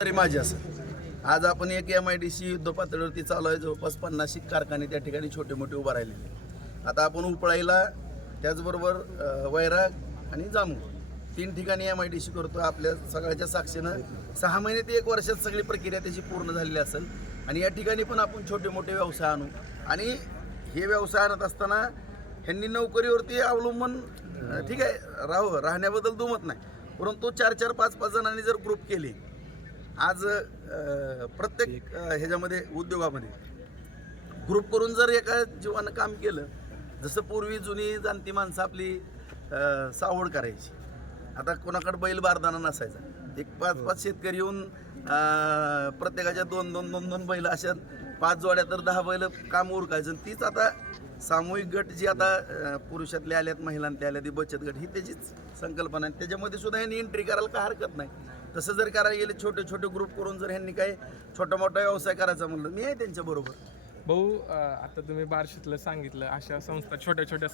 तरी माझी असेल. आज आपण एक MIDC युद्ध पातळीवरती चालू आहे. जवळपास 50 कारखाने त्या ठिकाणी छोटे मोठे उभा राहिलेले. आता आपण उपळाईला त्याचबरोबर वैराग आणि जामू 3 ठिकाणी MIDC करतो. आपल्या सगळ्याच्या साक्षीनं 6 महिने ते 1 वर्षात सगळी प्रक्रिया त्याची पूर्ण झालेली असेल. आणि या ठिकाणी पण आपण छोटे मोठे व्यवसाय आणू. आणि हे व्यवसाय आणत असताना ह्यांनी नोकरीवरती अवलंबून ठीक आहे राहण्याबद्दल दुमत नाही, परंतु 4-4, 5-5 जणांनी जर ग्रुप केले, आज प्रत्येक ह्याच्यामध्ये उद्योगामध्ये ग्रुप करून जर एका जीवानं काम केलं, जसं पूर्वी जुनी जाणती माणसं आपली सावड करायची. आता कोणाकडे बैल बारदाना नसायचा, 5-5 शेतकरी येऊन प्रत्येकाच्या 2-2 बैल, अशा 5 जोड्या तर 10 बैल काम उरकायचं. तीच आता सामूहिक गट जी आता पुरुषातले आल्यात, महिलांतले आल्यात, ती बचत गट, ही त्याचीच संकल्पना आहे. त्याच्यामध्ये सुद्धा ह्यांनी एंट्री करायला काय हरकत नाही. तसं जर करायला गेले छोटे छोटे ग्रुप करून जर ह्यांनी काही छोटा मोठा व्यवसाय करायचा म्हणलं, मी आहे त्यांच्याबरोबर. भाऊ, आता तुम्ही बार्शीतलं सांगितलं, अशा संस्था छोट्या छोट्या